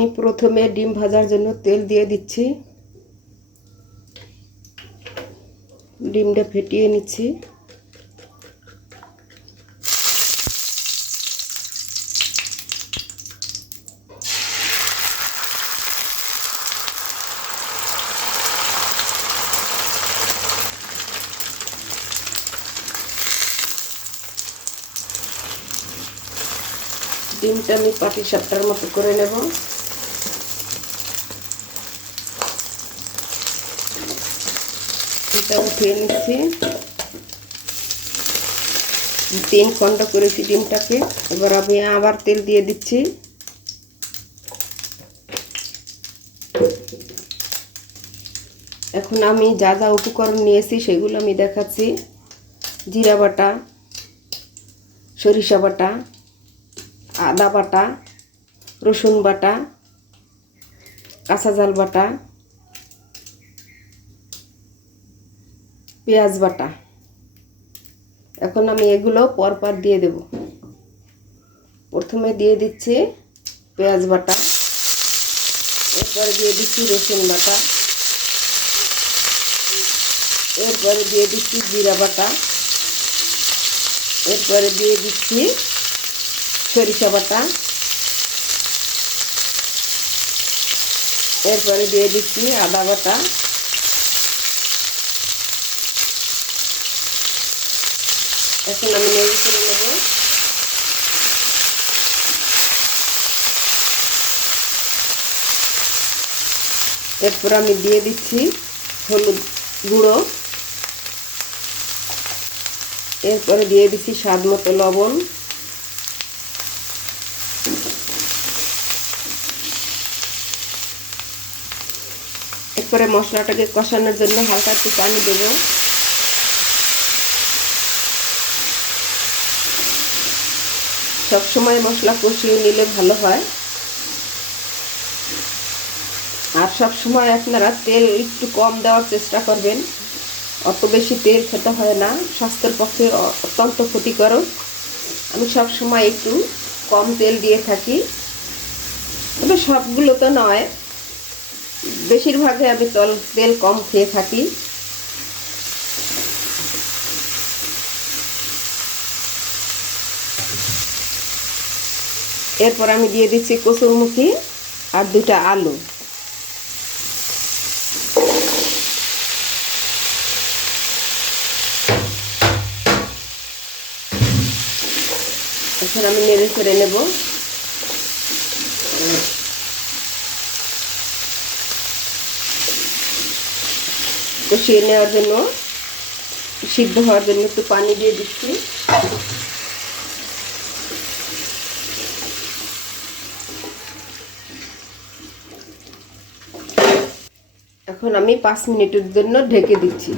আমি প্রথমে ডিম ভাজার জন্য তেল দিয়ে দিচ্ছি। ডিমটা ফেটিয়ে নিচ্ছি। ডিমটা আমি পাটিসাপটার মতো করে নেব। এটা উঠিয়ে নিচ্ছি। 3 খণ্ড করেছি ডিমটাকে। এবার আমি আবার তেল দিয়ে দিচ্ছি। এখন আমি যা যা উপকরণ নিয়েছি সেগুলো আমি দেখাচ্ছি। জিরা বাটা, সরিষা বাটা, আদা বাটা, রসুন বাটা, কাঁচা ঝাল বাটা, পেঁয়াজ বাটা। এখন আমি এগুলো পরপর দিয়ে দেব। প্রথমে দিয়ে দিচ্ছি পেঁয়াজ বাটা, এরপরে দিয়ে দিচ্ছি রসুন বাটা, এরপরে দিয়ে দিচ্ছি জিরা বাটা, এরপরে দিয়ে দিচ্ছি সরিষা বাটা, এরপরে দিয়ে দিচ্ছি আদা বাটা, এখন আমি নেড়ে করে নেব। এরপর আমি দিয়ে দিচ্ছি হলুদ গুঁড়ো, এরপরে দিয়ে দিচ্ছি স্বাদ মতো লবণ, এরপরে মশলাটাকে কষানোর জন্য হালকা একটু পানি দেব। সবসময় মশলা কষিয়ে নিলে ভালো হয়। আর সবসময় আপনারা তেল একটু কম দেওয়ার চেষ্টা করবেন। অত বেশি তেল খেতে হয় না, স্বাস্থ্যের পক্ষে অত্যন্ত ক্ষতিকারক। আমি সবসময় একটু কম তেল দিয়ে থাকি, তবে সবগুলো তো নয়, বেশিরভাগে আমি তেল কম খেয়ে থাকি। এরপর আমি দিয়ে দিচ্ছি কসুরমুখী আর 2টা আলু। এখন আমি নেড়ে ছেড়ে নেব। কষিয়ে নেওয়ার জন্য, সিদ্ধ হওয়ার জন্য একটু পানি দিয়ে দিচ্ছি। এখন আমি 5 মিনিটের জন্য ঢেকে দিচ্ছি।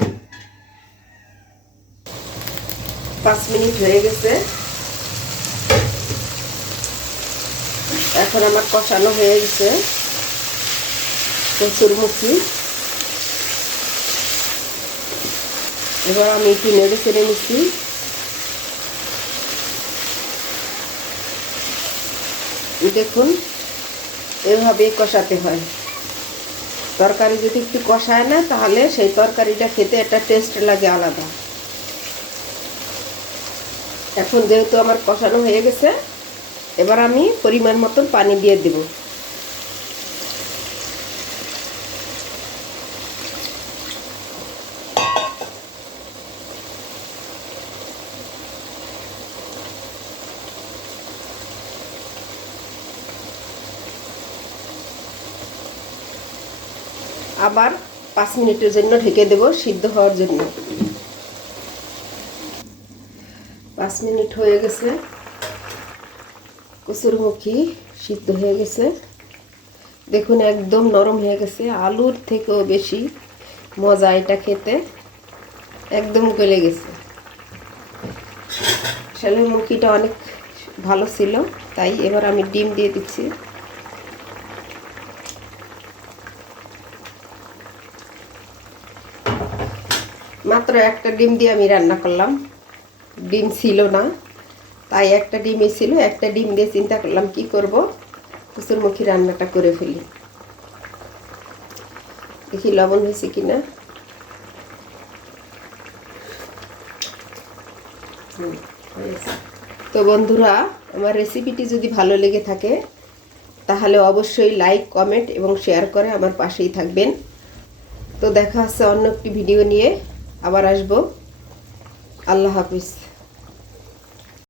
5 মিনিট হয়ে গেছে। এখন আমার কষানো হয়ে গেছে কসুরমুখী। এবার আমি একটু নেড়ে চেড়ে নিচ্ছি। দেখুন, এভাবেই কষাতে হয়। তরকারি যদি একটু কষায় না, তাহলে সেই তরকারিটা খেতে একটা টেস্ট লাগে আলাদা। এখন যেহেতু আমার কষানো হয়ে গেছে, এবার আমি পরিমাণ মতন পানি দিয়ে দেব। আবার 5 মিনিটের জন্য ঢেকে দেব সিদ্ধ হওয়ার জন্য। 5 মিনিট হয়ে গেছে। কসুরমুখী সিদ্ধ হয়ে গেছে। দেখুন একদম নরম হয়ে গেছে, আলুর থেকেও বেশি মজা এটা খেতে, একদম গলে গেছে। আসলে মুখিটা অনেক ভালো ছিল, তাই এবার আমি ডিম দিয়ে দিচ্ছি। মাত্র একটা ডিম দিয়ে আমি রান্না করলাম, ডিম ছিল না, তাই একটা ডিমই ছিল। একটা ডিম দিয়ে চিন্তা করলাম কি করব, কচুরমুখী রান্নাটা করে ফেলি। দেখি লবণ হয়েছে কিনা। তো বন্ধুরা, আমার রেসিপিটি যদি ভালো লেগে থাকে তাহলে অবশ্যই লাইক, কমেন্ট এবং শেয়ার করে আমার পাশেই থাকবেন। তো দেখা হচ্ছে অন্য একটি ভিডিও নিয়ে, আবার আসবো। আল্লাহ হাফিজ।